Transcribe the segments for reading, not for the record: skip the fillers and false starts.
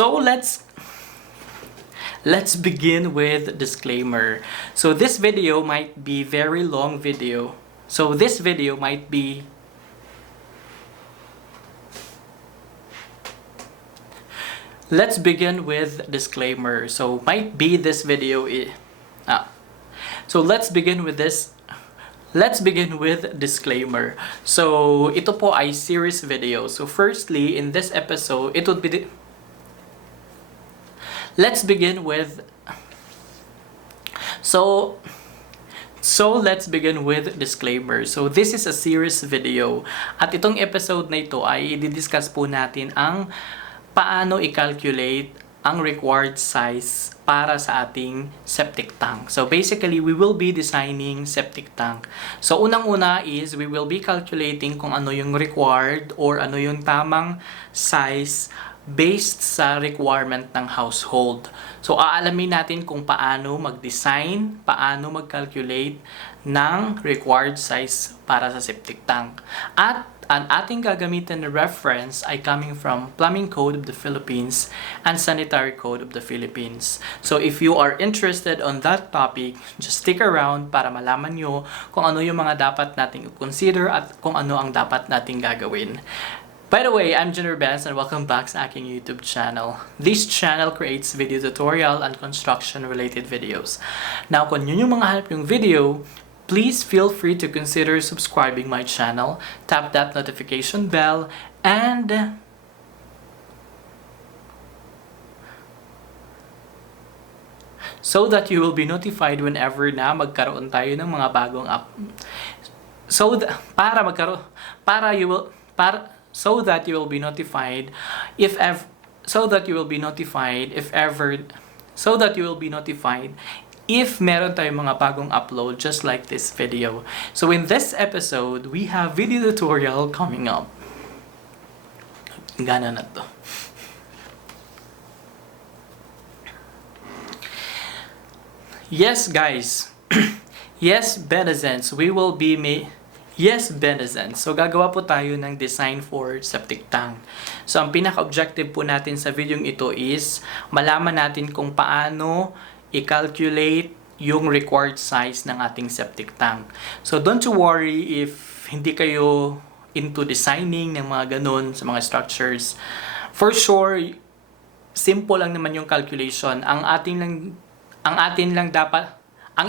So let's begin with disclaimer. So this video might be very long video. So this video might be Let's begin with disclaimer. So might be this video So let's begin with this. Let's begin with disclaimer. So ito po ay series video. So firstly, in this episode, it would be Let's begin with let's begin with disclaimer. So this is a series video. At itong episode na ito ay i-discuss po natin ang paano i-calculate ang required size para sa ating septic tank. So basically, we will be designing septic tank. So unang-una is we will be calculating kung ano yung required or ano yung tamang size based sa requirement ng household. So aalamin natin kung paano mag-design, paano mag-calculate ng required size para sa septic tank. At ang ating gagamitin na reference ay coming from Plumbing Code of the Philippines and Sanitary Code of the Philippines. So if you are interested on that topic, just stick around para malaman nyo kung ano yung mga dapat nating i-consider at kung ano ang dapat nating gagawin. By the way, I'm Junior Benz and welcome back sa aking YouTube channel. This channel creates video tutorial and construction related videos. Now, kung yun yung mga hanap yung video, please feel free to consider subscribing my channel, tap that notification bell, and so that you will be notified whenever na magkaroon tayo ng mga bagong so that you will be notified if meron tayong mga bagong upload just like this video. So in this episode, we have video tutorial coming up. Gana na to. Yes, guys. Yes, Benazens, so gagawa po tayo ng design for septic tank. So ang pinaka-objective po natin sa video ito is malaman natin kung paano i-calculate yung required size ng ating septic tank. So don't you worry if hindi kayo into designing ng mga ganun sa mga structures. For sure, simple lang naman yung calculation. Ang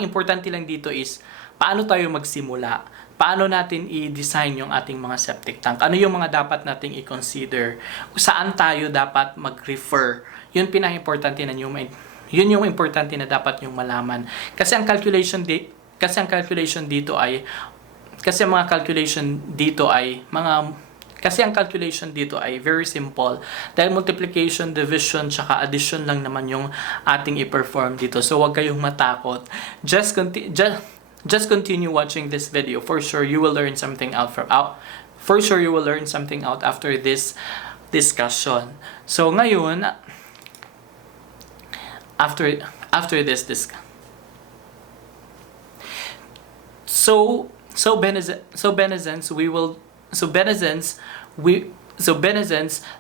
importante lang dito is paano tayo magsimula. Paano natin i-design yung ating mga septic tank? Ano yung mga dapat nating i-consider? Saan tayo dapat mag-refer? Yun pinaka-importante na yun yung importante na dapat yung malaman. Kasi ang calculation dito ay very simple. Dahil multiplication, division, tsaka addition lang naman yung ating i-perform dito. So wag kayong matakot. Just continue watching this video. For sure you will learn something out after this discussion. So ngayon, after this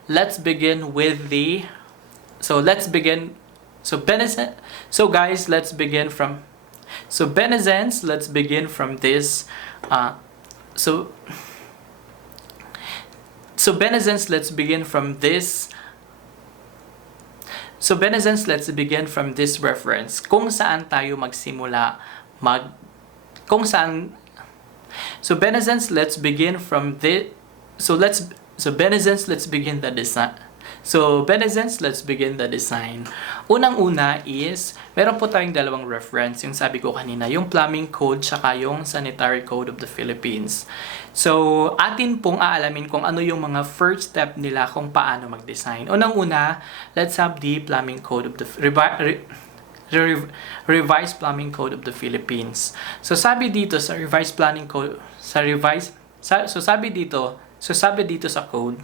let's begin with the let's begin from this reference. Kung saan tayo magsimula let's begin the design. Unang-una is, meron po tayong dalawang reference, yung sabi ko kanina, yung Plumbing Code tsaka yung Sanitary Code of the Philippines. So, atin pong aalamin kung ano yung mga first step nila kung paano mag-design. Unang-una, let's have the Plumbing Code of the Revised Plumbing Code of the Philippines. So, sabi dito sa Revised Plumbing Code, sabi dito sa code,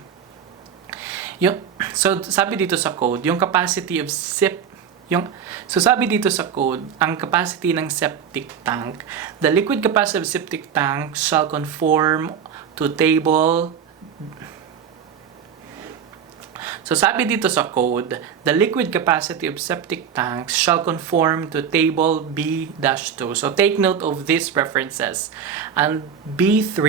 yung capacity of ang capacity ng septic tank, the liquid capacity of septic tank shall conform to table So sabi dito sa code, the liquid capacity of septic tanks shall conform to table B-2. So take note of these references. And B3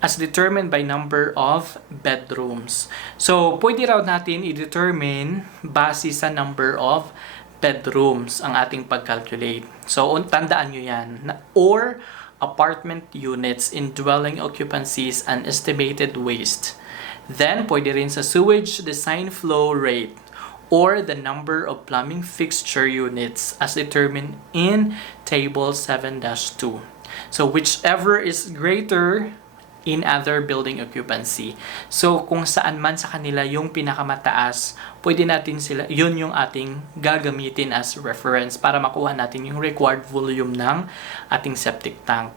as determined by number of bedrooms. So pwede raw natin i-determine base sa number of bedrooms ang ating pag-calculate. So tandaan nyo yan. Or apartment units in dwelling occupancies and estimated waste. Then, pwede rin sa sewage design flow rate or the number of plumbing fixture units as determined in Table 7-2. So, whichever is greater in other building occupancy. So, kung saan man sa kanila yung pinakamataas, pwede natin sila, yun yung ating gagamitin as reference para makuha natin yung required volume ng ating septic tank.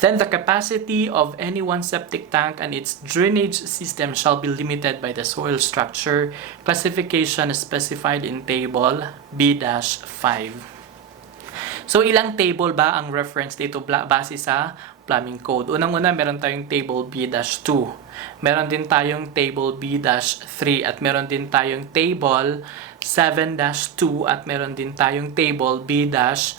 Then, the capacity of any one septic tank and its drainage system shall be limited by the soil structure classification specified in Table B-5. So, ilang table ba ang reference dito base sa plumbing code? Unang-una, meron tayong table B-2. Meron din tayong table B-3 at meron din tayong table 7-2 at meron din tayong table B-5.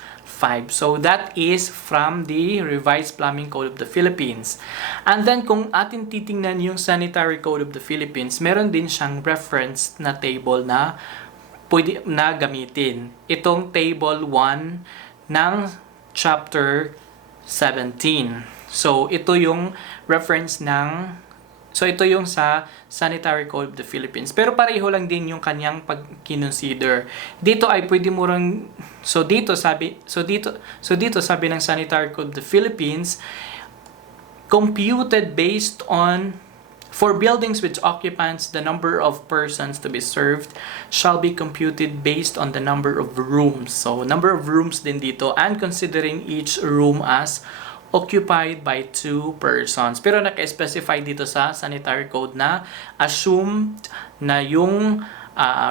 So that is from the Revised Plumbing Code of the Philippines. And then kung atin titingnan yung Sanitary Code of the Philippines, meron din siyang reference na table na pwede na gamitin. Itong table 1 ng chapter 17. So ito yung reference So ito yung sa Sanitary Code of the Philippines. Pero pareho lang din yung kanyang pag-consider. Dito ay pwede mo ring dito sabi ng Sanitary Code of the Philippines, computed based on for buildings which occupants the number of persons to be served shall be computed based on the number of rooms. So number of rooms din dito and considering each room as occupied by 2 persons. Pero naka-specify dito sa Sanitary Code na assumed na yung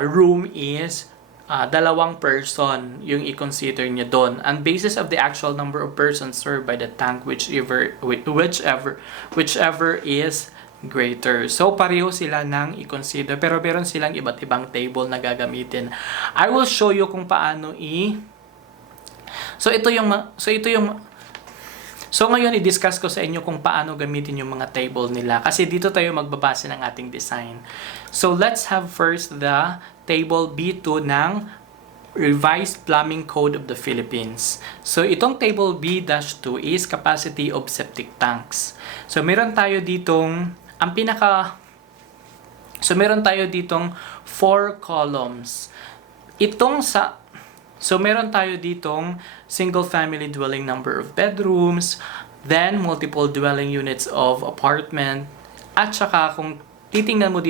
room is 2 person yung i-consider niya doon. And basis of the actual number of persons served by the tank whichever is greater. So pareho sila nang i-consider pero meron silang iba't ibang table na gagamitin. I will show you kung paano So ngayon i-discuss ko sa inyo kung paano gamitin yung mga table nila kasi dito tayo magbabase ng ating design. So let's have first the table B2 ng Revised Plumbing Code of the Philippines. So itong table B-2 is capacity of septic tanks. So meron tayo ditong meron tayo ditong 4 columns. So, meron tayo ditong single-family dwelling number of bedrooms, then multiple dwelling units of apartment, at saka kung titingnan mo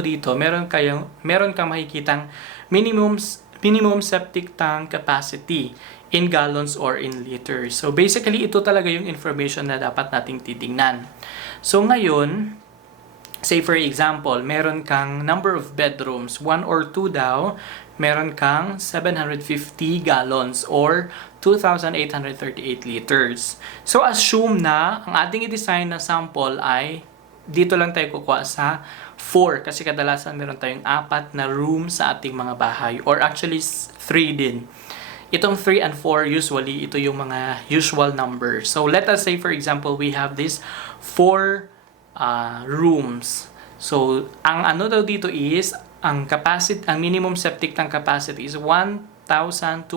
dito meron kang makikitang minimum septic tank capacity in gallons or in liters. So, basically, ito talaga yung information na dapat nating titingnan. So, ngayon, say for example, meron kang number of bedrooms, 1 or 2 daw, meron kang 750 gallons or 2,838 liters. So assume na ang ating i-design na sample ay dito lang tayo kukuha sa 4 kasi kadalasan meron tayong 4 na room sa ating mga bahay or actually 3 din. Itong 3 and 4 usually ito yung mga usual numbers. So let us say for example we have this 4 rooms. So, ang ano daw dito is, ang minimum septic tank capacity is 1,200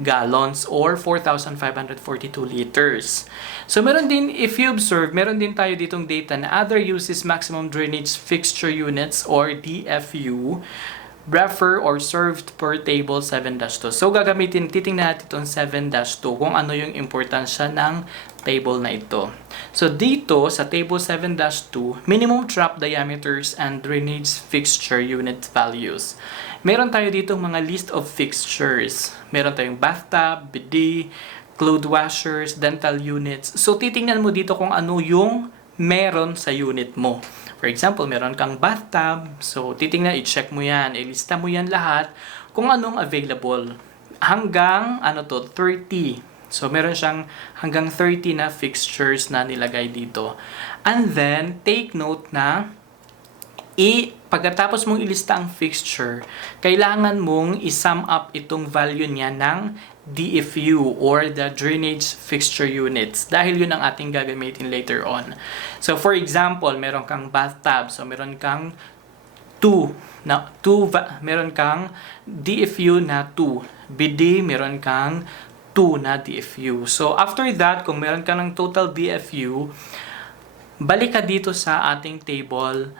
gallons or 4,542 liters. So, meron din, if you observe, meron din tayo ditong data na other uses maximum drainage fixture units or DFU refer or served per table 7-2. So, titingnan natin itong 7-2 kung ano yung importansya ng table na ito. So, dito sa table 7-2, minimum trap diameters and drainage fixture unit values. Meron tayo ditong mga list of fixtures. Meron tayong bathtub, bidet, clothes washers, dental units. So, titingnan mo dito kung ano yung meron sa unit mo. For example, meron kang bathtub. So, i-check mo yan. Ilista mo yan lahat kung anong available. Hanggang, 30. So, meron siyang hanggang 30 na fixtures na nilagay dito. And then, take note na pagkatapos mong ilista ang fixture, kailangan mong i-sum up itong value niya ng DFU or the drainage fixture units dahil yun ang ating gagamitin later on. So, for example, meron kang bathtub. So, meron kang meron kang DFU na 2. BD, meron kang 2 na DFU. So, after that, kung meron ka ng total DFU, balik ka dito sa ating table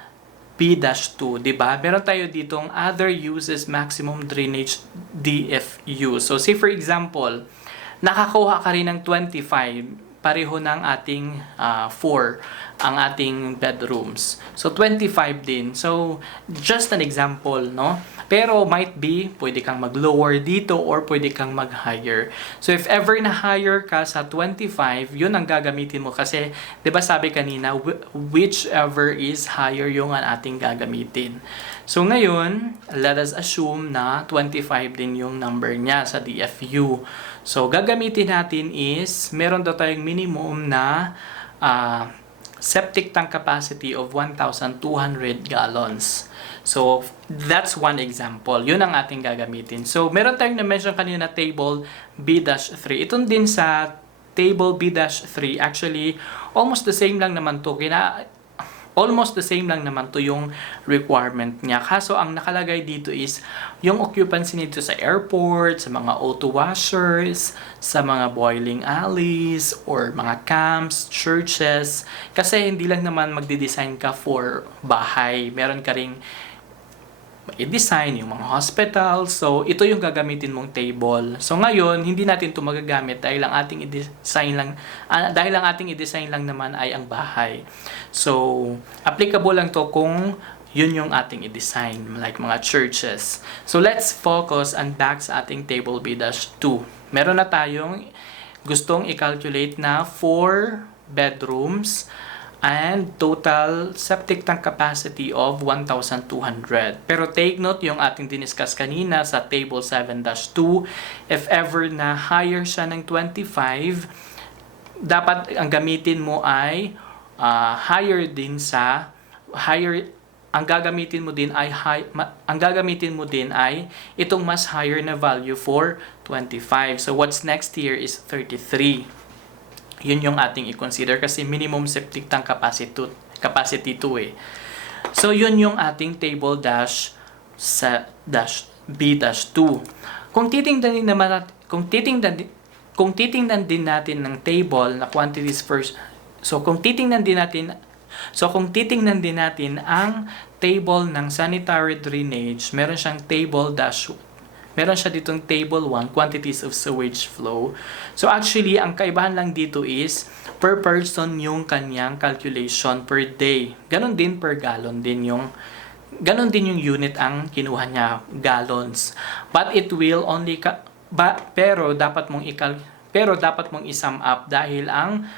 B-2, di ba? Meron tayo ditong other uses maximum drainage DFU. So, say for example, nakakuha ka rin ng 25, pareho ng ating 4 ang ating bedrooms. So, 25 din. So, just an example, no? Pero might be, pwede kang mag-lower dito or pwede kang mag-higher. So, if ever na-higher ka sa 25, yun ang gagamitin mo. Kasi, di ba sabi kanina, whichever is higher yung ating gagamitin. So, ngayon, let us assume na 25 din yung number niya sa DFU. So, gagamitin natin is, meron daw tayong minimum na septic tank capacity of 1,200 gallons. So, that's one example. Yun ang ating gagamitin. So, meron tayong na-mention kanina table B-3. Ito din sa table B-3, actually, almost the same lang naman to. Almost the same lang naman to yung requirement niya. Kaso, ang nakalagay dito is yung occupancy nito sa airport, sa mga auto washers, sa mga boiling alleys, or mga camps, churches. Kasi hindi lang naman magde-design ka for bahay. Meron ka ring i-design yung mga hospital. So, ito yung gagamitin mong table. So, ngayon, hindi natin ito magagamit dahil ang ating i-design lang naman ay ang bahay. So, applicable lang to kung yun yung ating i-design, like mga churches. So, let's focus and back sa ating table B-2. Meron na tayong gustong i-calculate na 4 bedrooms and total septic tank capacity of 1,200. Pero take note yung ating diniscuss kanina sa table 7-2, if ever na higher siya ng 25, dapat ang gamitin mo ay ang gagamitin mo din ay itong mas higher na value for 25. So what's next here is 33. Yun yung ating i-consider kasi minimum septic tank capacity 2 eh. So, yun yung ating table B-2. Kung titingnan din natin ng table na quantities first. Kung titingnan din natin ang table ng sanitary drainage, meron siya ditong table 1, quantities of sewage flow. So actually, ang kaibahan lang dito is per person yung kanyang calculation per day. Ganon din per gallon din yung unit ang kinuha niya, gallons. But it will only pero dapat mong i-sum up dahil ang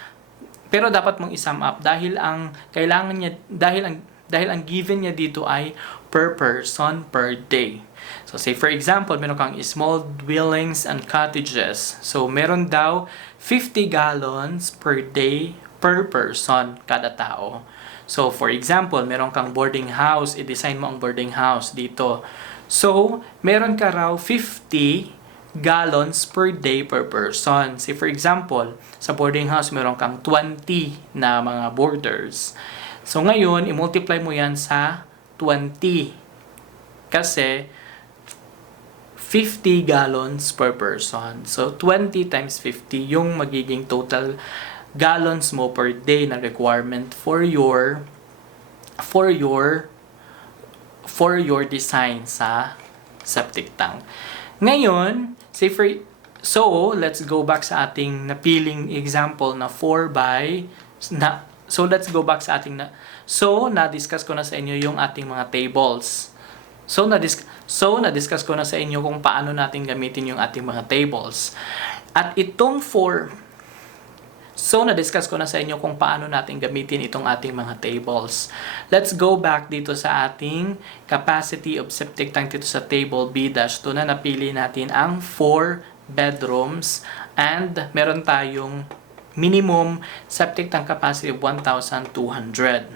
given niya dito ay per person per day. So, say for example, meron kang small dwellings and cottages. So, meron daw 50 gallons per day per person, kada tao. So, for example, meron kang boarding house, i-design mo ang boarding house dito. So, meron ka raw 50 gallons per day per person. Say for example, sa boarding house, meron kang 20 na mga boarders. So, ngayon, i-multiply mo yan sa 20. Kasi, 50 gallons per person. So, 20 times 50 yung magiging total gallons mo per day na requirement for your design sa septic tank. Ngayon, let's go back sa ating napiling example na 4 by na-discuss ko na sa inyo yung ating mga tables. Na-discuss ko na sa inyo kung paano natin gamitin yung ating mga tables. At itong na-discuss ko na sa inyo kung paano natin gamitin itong ating mga tables. Let's go back dito sa ating capacity of septic tank dito sa table B-2 na napili natin ang 4 bedrooms, and meron tayong minimum septic tank capacity of 1,200.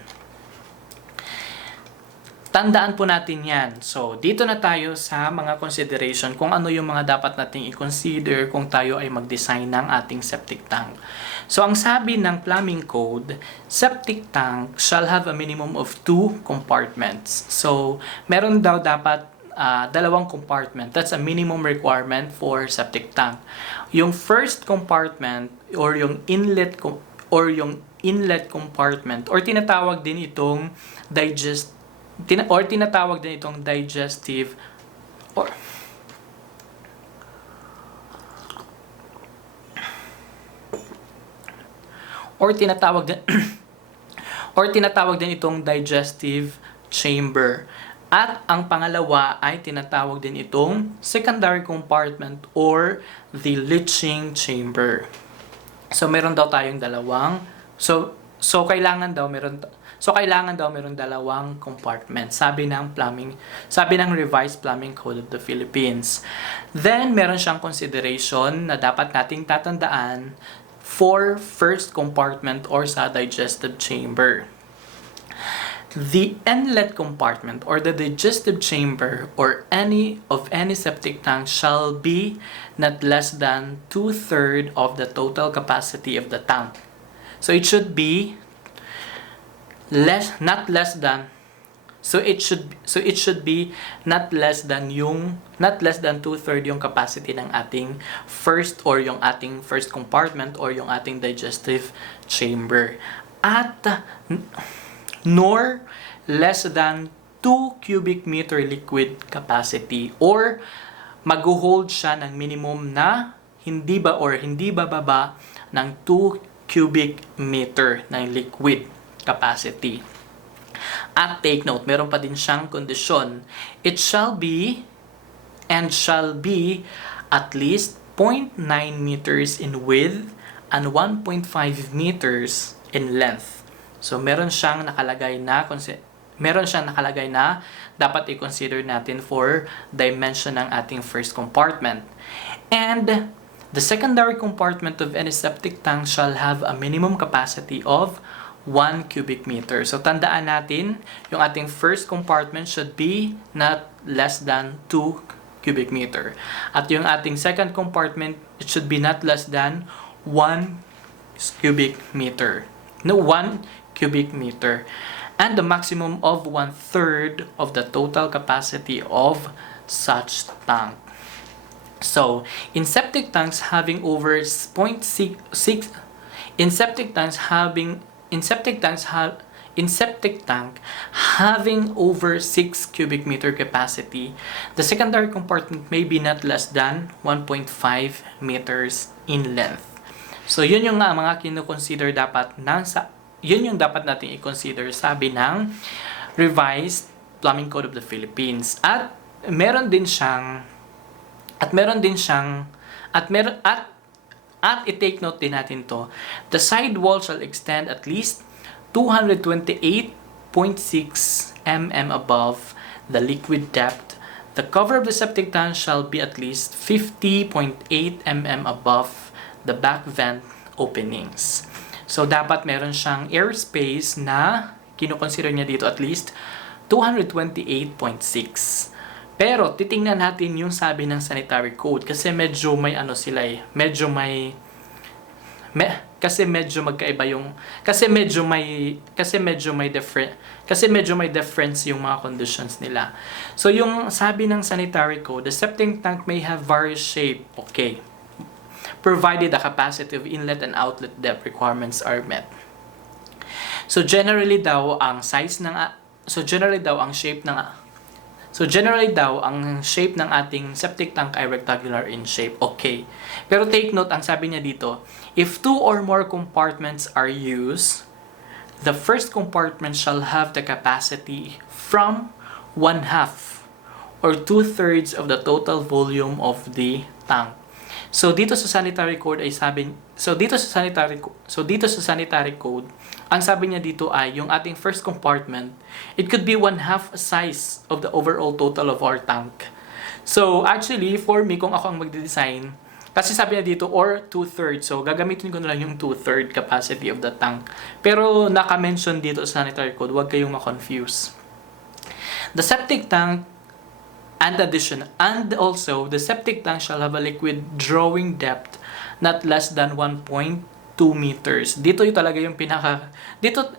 Tandaan po natin yan. So, dito na tayo sa mga consideration kung ano yung mga dapat nating i-consider kung tayo ay mag-design ng ating septic tank. So, ang sabi ng plumbing code, septic tank shall have a minimum of 2 compartments. So, meron daw dapat dalawang compartment. That's a minimum requirement for septic tank. Yung first compartment or yung inlet compartment or tinatawag din itong digestive or tinatawag din itong digestive chamber. At ang pangalawa ay tinatawag din itong secondary compartment or the leaching chamber. So meron daw tayong dalawang kailangan daw meron dalawang compartment. Sabi ng Revised Plumbing Code of the Philippines. Then meron siyang consideration na dapat nating tatandaan for first compartment or sa digestive chamber. The inlet compartment or the digestive chamber or any septic tank shall be not less than 2/3 of the total capacity of the tank. So it should be not less than 2/3 yung capacity ng ating first compartment or yung ating digestive chamber. At nor less than 2 cubic meter liquid capacity or mag-hold siya ng minimum na hindi bababa ng 2 cubic meter ng liquid capacity. At take note, meron pa din siyang kondisyon. It shall be at least 0.9 meters in width and 1.5 meters in length. So meron siyang nakalagay na dapat i-consider natin for dimension ng ating first compartment. And the secondary compartment of any septic tank shall have a minimum capacity of 1 cubic meter. So tandaan natin, yung ating first compartment should be not less than 2 cubic meter. At yung ating second compartment, it should be not less than 1 cubic meter. No, 1 cubic meter. And the maximum of 1/3 of the total capacity of such tank. So, in septic tanks having over 0.6 in septic tank having over 6 cubic meter capacity, the secondary compartment may be not less than 1.5 meters in length. So, yun yung mga kino-consider yun yung dapat nating i-consider, sabi ng Revised Plumbing Code of the Philippines. At i-take note din natin to. The side wall shall extend at least 228.6 mm above the liquid depth. The cover of the septic tank shall be at least 50.8 mm above the back vent openings. So, dapat meron siyang airspace na kino-consider niya dito at least 228.6. Pero, titingnan natin yung sabi ng sanitary code kasi medyo may difference yung mga conditions nila. So, yung sabi ng sanitary code, the septic tank may have various shape. Okay. Provided the capacity of inlet and outlet depth requirements are met. So generally daw ang shape ng ating septic tank ay rectangular in shape. Okay. Pero take note, ang sabi niya dito, if 2 or more compartments are used, the first compartment shall have the capacity from 1/2 or 2/3 of the total volume of the tank. So dito sa sanitary code ang sabi niya dito ay yung ating first compartment, it could be 1/2 size of the overall total of our tank. So actually, for me, kung ako ang magde-design, Kasi sabi na dito, or 2/3. So, gagamitin ko na lang yung 2/3 capacity of the tank. Pero, naka-mention dito sa sanitary code, huwag kayong ma-confuse. The septic tank, and also, the septic tank shall have a liquid drawing depth not less than 1.2 meters. Dito yung talaga yung pinaka... ito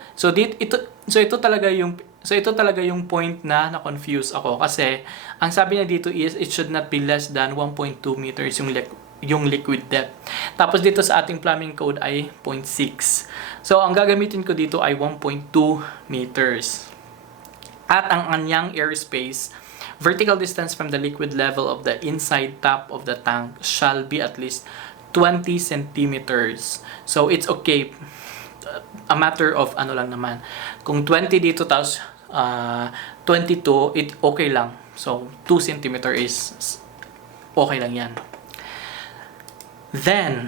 talaga yung point na na-confuse ako. Kasi, ang sabi niya dito is, it should not be less than 1.2 meters yung liquid depth. Tapos dito sa ating plumbing code ay 0.6. So, ang gagamitin ko dito ay 1.2 meters. At ang kanyang airspace, vertical distance from the liquid level of the inside top of the tank shall be at least 20 centimeters. So, it's okay. A matter of ano lang naman. Kung 20 dito, tapos 22, it okay lang. So, 2 centimeter is okay lang yan. Then,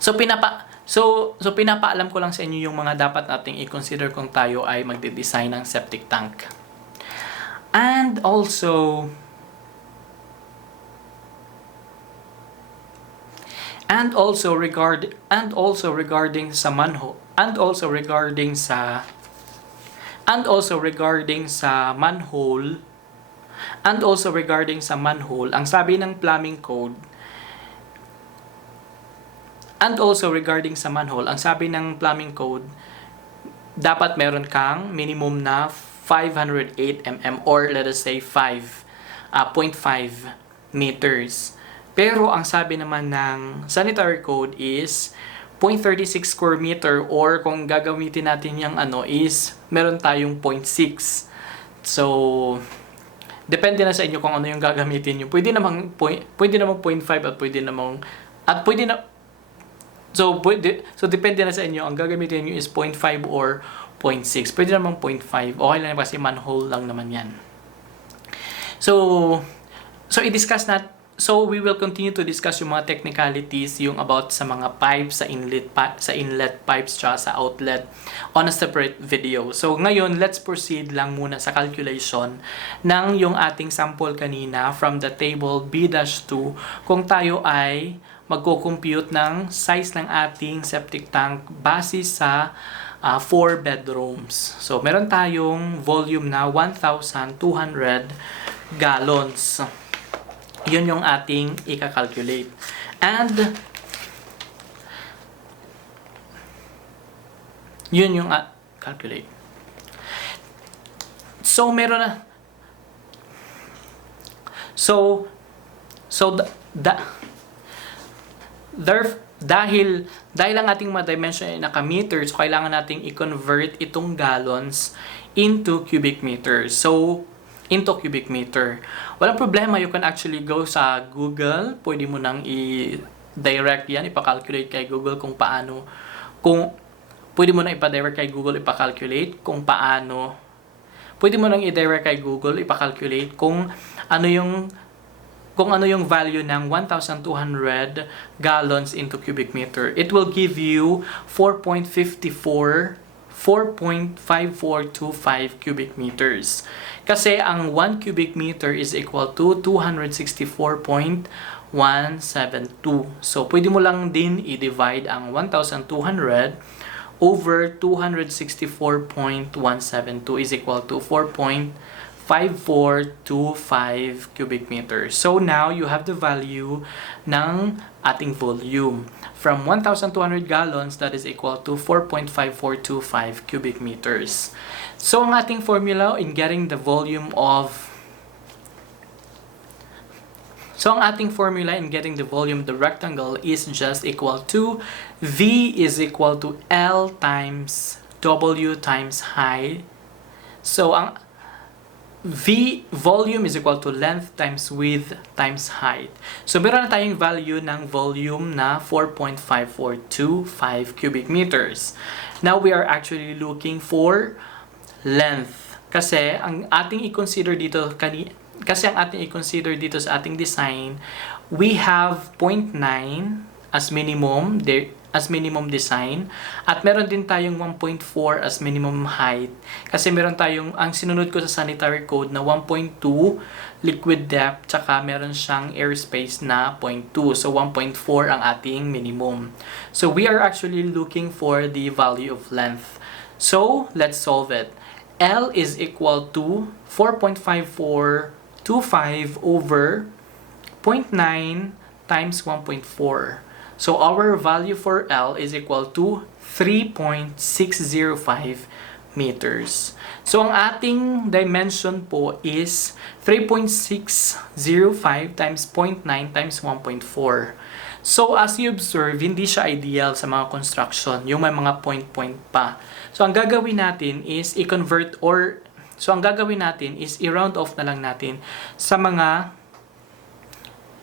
so pinapaalam ko lang sa inyo yung mga dapat nating i-consider kung tayo ay magde-design ng septic tank. And also regarding sa manhole, ang sabi ng plumbing code, dapat meron kang minimum na 508 mm or let us say 0.5 meters. Pero ang sabi naman ng sanitary code is 0.36 square meter, or kung gagamitin natin yung is meron tayong 0.6. So, depende na sa inyo kung ano yung gagamitin nyo. Pwede namang 0.5 So, depende na sa inyo. Ang gagamitin nyo is 0.5 or 0.6. Pwede namang 0.5. Okay lang kasi manhole lang naman yan. So we will continue to discuss yung mga technicalities, yung about sa mga pipes, sa inlet pipes, tsaka sa outlet on a separate video. So, ngayon, let's proceed lang muna sa calculation ng yung ating sample kanina from the table B-2 kung tayo ay magko-compute ng size ng ating septic tank base sa 4 bedrooms. So, meron tayong volume na 1,200 gallons. Yun yung ating i-calculate. And, yun yung calculate. So, meron na. Dahil ang ating mga dimension ay naka-meters, so kailangan nating i-convert itong gallons into cubic meters. So, into cubic meter. Walang problema, you can actually go sa Google. Pwede mo nang i-direct yan, ipa-calculate kay Google pwede mo nang ipa-direct kay Google, ipa-calculate kung paano. Pwede mo nang i-direct kay Google, ipa-calculate kung ano yung value ng 1,200 gallons into cubic meter. It will give you 4.5425 cubic meters. Kasi ang 1 cubic meter is equal to 264.172. So, pwede mo lang din i-divide ang 1,200 over 264.172 is equal to 4.5425 cubic meters. So, now, you have the value ng ating volume. From 1,200 gallons, that is equal to 4.5425 cubic meters. So, ang ating formula in getting the volume of the rectangle is just equal to V is equal to L times W times height. So, ang volume is equal to length times width times height. So, meron na tayong value ng volume na 4.5425 cubic meters. Now, we are actually looking for length. Kasi, ang ating i-consider dito sa ating design, we have 0.9 as minimum. as minimum design. At meron din tayong 1.4 as minimum height. Kasi meron tayong, ang sinunod ko sa sanitary code na 1.2 liquid depth, tsaka meron siyang airspace na 0.2. So 1.4 ang ating minimum. So we are actually looking for the value of length. So let's solve it. L is equal to 4.5425 over 0.9 times 1.4. So our value for L is equal to 3.605 meters. So ang ating dimension po is 3.605 times 0.9 times 1.4. So as you observe, hindi siya ideal sa mga construction, yung may mga point-point pa. So ang gagawin natin is i-convert or ang i-round off na lang natin sa mga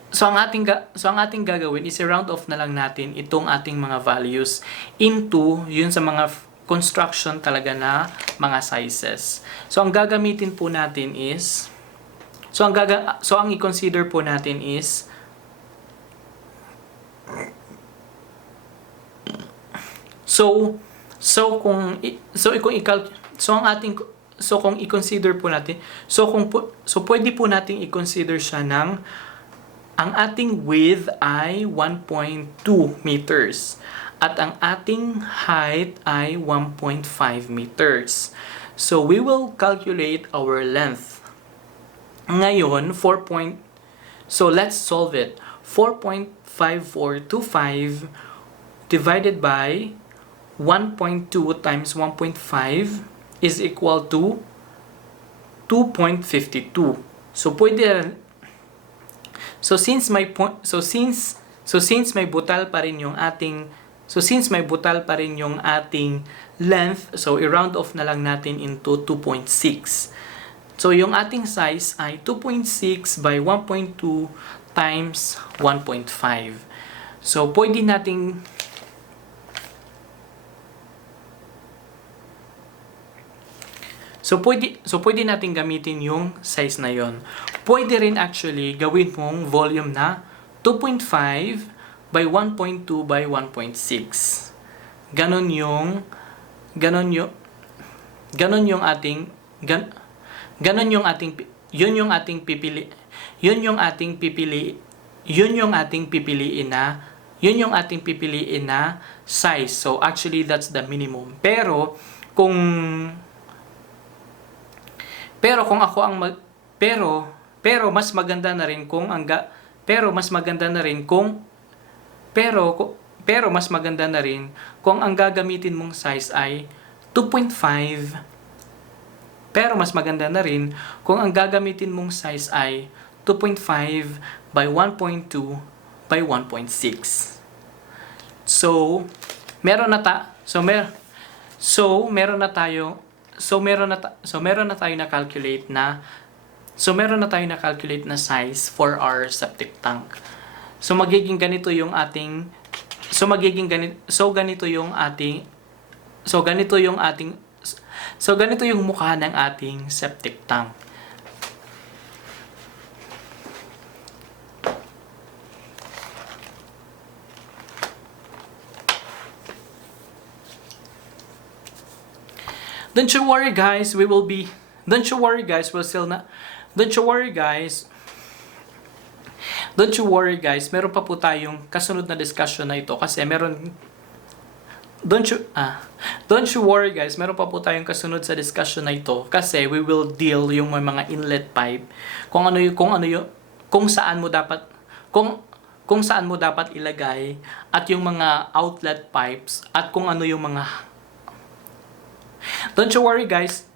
So ang ating gagawin is i-round off na lang natin itong ating mga values into yun sa mga construction talaga na mga sizes. So ang gagamitin po natin is ang i-consider po natin is kung i-consider po natin, pwede po nating i-consider siya ng ang ating width ay 1.2 meters at ang ating height ay 1.5 meters. So we will calculate our length. Ngayon, so let's solve it. 4.5425 divided by 1.2 times 1.5 is equal to 2.52. Since may butal pa rin yung ating length, so i-round off na lang natin into 2.6. So yung ating size ay 2.6 by 1.2 times 1.5. So pwede nating gamitin yung size na yon. Pwede rin actually gawin mong volume na 2.5 by 1.2 by 1.6. Ganon yung ating pipiliin na size. So actually that's the minimum. Pero mas maganda na rin kung ang gagamitin mong size ay 2.5. Pero mas maganda na rin kung ang gagamitin mong size ay 2.5 by 1.2 by 1.6. So meron na tayo na calculate na size for our septic tank. Ganito yung mukha ng ating septic tank. Don't you worry guys, meron pa po tayong kasunod na discussion na ito kasi Don't you worry guys, meron pa po tayong kasunod sa discussion na ito kasi we will deal yung mga inlet pipe, kung saan mo dapat ilagay at yung mga outlet pipes at kung ano yung mga Don't you worry guys.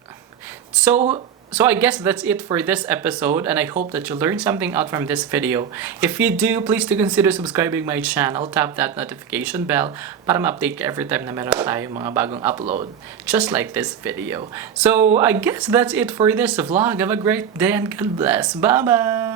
So I guess that's it for this episode and I hope that you learned something out from this video. If you do, please do consider subscribing my channel. Tap that notification bell para ma-update ka every time na meron tayong mga bagong upload. Just like this video. So I guess that's it for this vlog. Have a great day and God bless. Bye-bye!